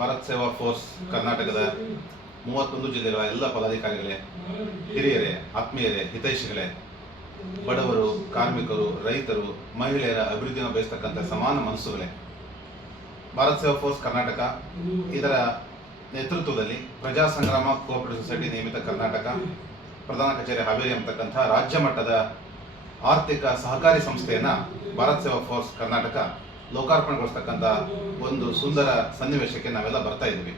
ಭಾರತ್ ಸೇವಾ ಫೋರ್ಸ್ ಕರ್ನಾಟಕದ 31 ಜಿಲ್ಲೆಗಳ ಎಲ್ಲ ಪದಾಧಿಕಾರಿಗಳೇ, ಹಿರಿಯರೇ, ಆತ್ಮೀಯರೇ, ಹಿತೈಷಿಗಳೇ, ಬಡವರು, ಕಾರ್ಮಿಕರು, ರೈತರು, ಮಹಿಳೆಯರ ಅಭಿವೃದ್ಧಿಯನ್ನು ಬಯಸ್ತಕ್ಕಂಥ ಸಮಾನ ಮನಸ್ಸುಗಳೇ, ಭಾರತ್ ಸೇವಾ ಫೋರ್ಸ್ ಕರ್ನಾಟಕ ಇದರ ನೇತೃತ್ವದಲ್ಲಿ ಪ್ರಜಾ ಸಂಗ್ರಾಮ ಕೋಆಪರೇಟಿವ್ ಸೊಸೈಟಿ ನಿಯಮಿತ ಕರ್ನಾಟಕ ಪ್ರಧಾನ ಕಚೇರಿ ಹಾವೇರಿ ಅಂತಕ್ಕಂಥ ರಾಜ್ಯ ಮಟ್ಟದ ಆರ್ಥಿಕ ಸಹಕಾರಿ ಸಂಸ್ಥೆಯನ್ನು ಭಾರತ್ ಸೇವಾ ಫೋರ್ಸ್ ಕರ್ನಾಟಕ ಲೋಕಾರ್ಪಣೆಗೊಳಿಸ್ತಕ್ಕಂಥ ಒಂದು ಸುಂದರ ಸನ್ನಿವೇಶಕ್ಕೆ ನಾವೆಲ್ಲ ಬರ್ತಾ ಇದ್ದೀವಿ.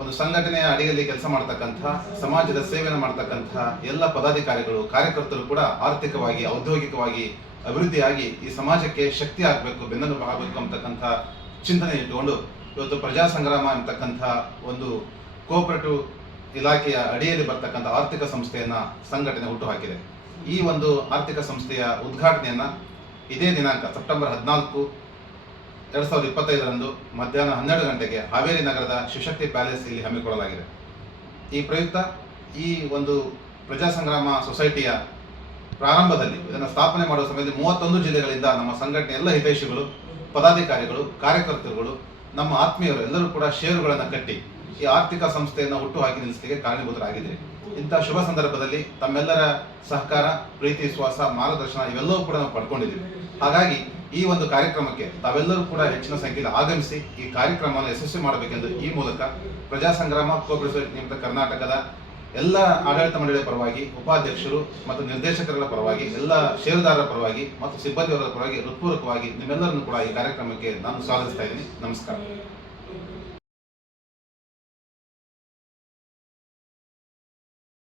ಒಂದು ಸಂಘಟನೆಯ ಅಡಿಯಲ್ಲಿ ಕೆಲಸ ಮಾಡತಕ್ಕಂಥ, ಸಮಾಜದ ಸೇವೆಯನ್ನು ಮಾಡತಕ್ಕಂಥ ಎಲ್ಲ ಪದಾಧಿಕಾರಿಗಳು, ಕಾರ್ಯಕರ್ತರು ಕೂಡ ಆರ್ಥಿಕವಾಗಿ, ಔದ್ಯೋಗಿಕವಾಗಿ ಅಭಿವೃದ್ಧಿಯಾಗಿ ಈ ಸಮಾಜಕ್ಕೆ ಶಕ್ತಿ ಆಗಬೇಕು, ಬೆನ್ನೆಲುಬು ಆಗಬೇಕು ಅಂತಕ್ಕಂಥ ಚಿಂತನೆ ಇಟ್ಟುಕೊಂಡು ಇವತ್ತು ಪ್ರಜಾ ಸಂಗ್ರಾಮ ಅಂತಕ್ಕಂಥ ಒಂದು ಕೋಆಪರೇಟಿವ್ ಇಲಾಖೆಯ ಅಡಿಯಲ್ಲಿ ಬರ್ತಕ್ಕಂಥ ಆರ್ಥಿಕ ಸಂಸ್ಥೆಯನ್ನು ಸಂಘಟನೆ ಹುಟ್ಟುಹಾಕಿದೆ. ಈ ಒಂದು ಆರ್ಥಿಕ ಸಂಸ್ಥೆಯ ಉದ್ಘಾಟನೆಯನ್ನು ಇದೇ ದಿನಾಂಕ ಸೆಪ್ಟೆಂಬರ್ 14, 2025ರಂದು ಮಧ್ಯಾಹ್ನ 12 ಗಂಟೆಗೆ ಹಾವೇರಿ ನಗರದ ಶಿವಶಕ್ತಿ ಪ್ಯಾಲೇಸ್ ಇಲ್ಲಿ ಹಮ್ಮಿಕೊಳ್ಳಲಾಗಿದೆ. ಈ ಪ್ರಯುಕ್ತ ಈ ಒಂದು ಪ್ರಜಾ ಸಂಗ್ರಾಮ ಸೊಸೈಟಿಯ ಪ್ರಾರಂಭದಲ್ಲಿ ಇದನ್ನು ಸ್ಥಾಪನೆ ಮಾಡುವ ಸಮಯದಲ್ಲಿ 31 ಜಿಲ್ಲೆಗಳಿಂದ ನಮ್ಮ ಸಂಘಟನೆ ಎಲ್ಲ ಹಿತೈಷಿಗಳು, ಪದಾಧಿಕಾರಿಗಳು, ಕಾರ್ಯಕರ್ತರುಗಳು, ನಮ್ಮ ಆತ್ಮೀಯರು ಎಲ್ಲರೂ ಕೂಡ ಷೇರುಗಳನ್ನು ಕಟ್ಟಿ ಈ ಆರ್ಥಿಕ ಸಂಸ್ಥೆಯನ್ನು ಹುಟ್ಟುಹಾಕಿ ನಿಲ್ಲಿಸಲಿಕ್ಕೆ ಕಾರಣೀಭೂತರಾಗಿದ್ದಾರೆ. ಇಂಥ ಶುಭ ಸಂದರ್ಭದಲ್ಲಿ ತಮ್ಮೆಲ್ಲರ ಸಹಕಾರ, ಪ್ರೀತಿ, ವಿಶ್ವಾಸ, ಮಾರ್ಗದರ್ಶನ ಇವೆಲ್ಲವೂ ಕೂಡ ನಾವು ಪಡ್ಕೊಂಡಿದ್ದೀವಿ. ಹಾಗಾಗಿ ಈ ಒಂದು ಕಾರ್ಯಕ್ರಮಕ್ಕೆ ತಾವೆಲ್ಲರೂ ಕೂಡ ಹೆಚ್ಚಿನ ಸಂಖ್ಯೆಯಲ್ಲಿ ಆಗಮಿಸಿ ಈ ಕಾರ್ಯಕ್ರಮವನ್ನು ಯಶಸ್ವಿ ಮಾಡಬೇಕೆಂದು ಈ ಮೂಲಕ ಪ್ರಜಾ ಸಂಗ್ರಾಮ ಕೋಆಪರೇಟಿವ್ ಸೊಸೈಟಿ ನಿಯಮಿತ ಕರ್ನಾಟಕದ ಎಲ್ಲ ಆಡಳಿತ ಮಂಡಳಿಯ ಪರವಾಗಿ, ಉಪಾಧ್ಯಕ್ಷರು ಮತ್ತು ನಿರ್ದೇಶಕರ ಪರವಾಗಿ, ಎಲ್ಲ ಷೇರುದಾರರ ಪರವಾಗಿ ಮತ್ತು ಸಿಬ್ಬಂದಿಯವರ ಪರವಾಗಿ ಹೃತ್ಪೂರ್ವಕವಾಗಿ ನಿಮ್ಮೆಲ್ಲರನ್ನು ಕೂಡ ಈ ಕಾರ್ಯಕ್ರಮಕ್ಕೆ ನಾನು ಸ್ವಾಗತಿಸ್ತಾ ಇದ್ದೀನಿ. ನಮಸ್ಕಾರ.